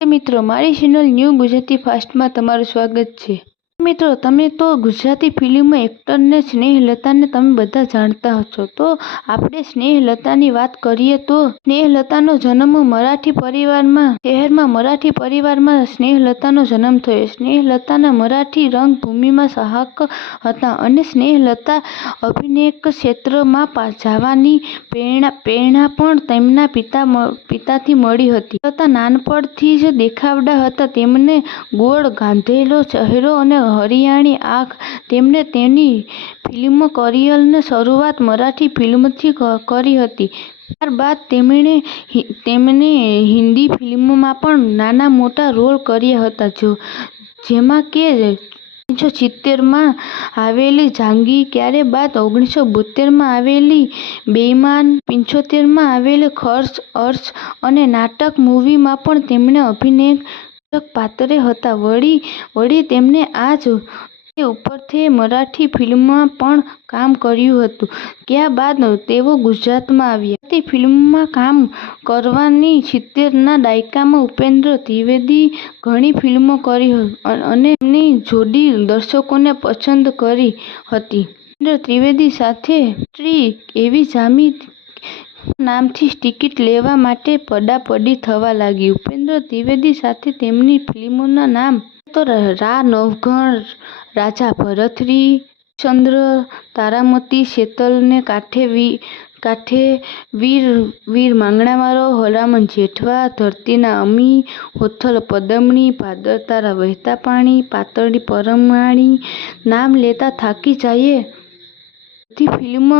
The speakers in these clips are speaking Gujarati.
મિત્રો મારી ચેનલ ન્યૂ ગુજરાતી ફાસ્ટમાં તમારું સ્વાગત છે. મિત્રો, તમે તો ગુજરાતી ફિલ્મ એક્ટરને સ્નેહલતાને તમે બધા જાણતા હશો. તો આપણે સ્નેહલતાની વાત કરીએ તો સ્નેહલતાનો જન્મ મરાઠી પરિવારમાં, શહેરમાં મરાઠી પરિવારમાં સ્નેહલતાનો જન્મ થયો. સ્નેહલતાના મરાઠી રંગભૂમિમાં સહાયક હતા અને સ્નેહલતા અભિનય ક્ષેત્રમાં જવાની પ્રેરણા પ્રેરણા પણ તેમના પિતા પિતાથી મળી હતી. લતા નાનપણથી જ દેખાવડા હતા. તેમને ગોળ ગાંધેલો ચહેરો અને હરિયાળી આંખ. તેમણે તેની ફિલ્મ કરિયરની શરૂઆત મરાઠી ફિલ્મથી કરી હતી. ત્યારબાદ તેમણે તેમણે હિન્દી ફિલ્મોમાં પણ નાના મોટા રોલ કર્યા હતા. જો, જેમાં કે ઓગણીસો સિત્તેરમાં આવેલી જાંગી ક્યારે બાદ ઓગણીસો બોત્તેરમાં આવેલી બેઈમાન પંચોતેરમાં આવેલી ખર્ચ અર્ચ અને નાટક મૂવીમાં પણ તેમણે અભિનેતા પાત્રે હતા. વળી વળી તેમણે આ જ ઉપરથી મરાઠી ફિલ્મમાં પણ કામ કર્યું હતું. ત્યારબાદ તેઓ ગુજરાતમાં આવ્યા. તે ફિલ્મમાં કામ કરવાની સિત્તેરના દાયકામાં ઉપેન્દ્ર ત્રિવેદી ઘણી ફિલ્મો કરી અને એમની જોડી દર્શકોને પસંદ કરી હતી. ઉપેન્દ્ર ત્રિવેદી સાથે એવી જામી નામથી ટિકિટ લેવા માટે પડાપડી થવા લાગી. ઉપેન્દ્ર ત્રિવેદી સાથે તેમની ફિલ્મોના નામ તો રા નવઘણ, રાજા ભરથરી ચંદ્ર, તારામતી, શેતલને કાંઠે કાંઠે વીર વીર માંગણાવાળો હલામણ જેઠવા, ધરતીના અમી, હોથલ પદમણી ભાદર તારા વહેતા પાણી પાતળી પરમાણી, નામ લેતા થાકી જઈએ. એવી ફિલ્મ,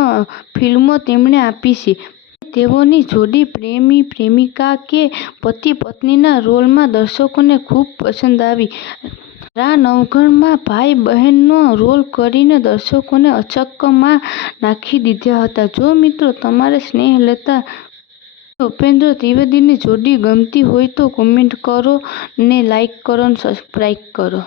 ફિલ્મો તેમણે આપી છે. તેઓની જોડી પ્રેમી, પ્રેમિકા કે પતિ, પત્નીના રોલમાં દર્શકોને ખૂબ પસંદ આવી. રા નવઘણમાં ભાઈ બહેનનો રોલ કરીને દર્શકોને અચક્કમાં નાખી દીધા હતા. જો મિત્રો તમારે સ્નેહ લેતા ઉપેન્દ્ર ત્રિવેદીની જોડી ગમતી હોય તો કોમેન્ટ કરો ને લાઈક કરો ને સબસ્ક્રાઈબ કરો.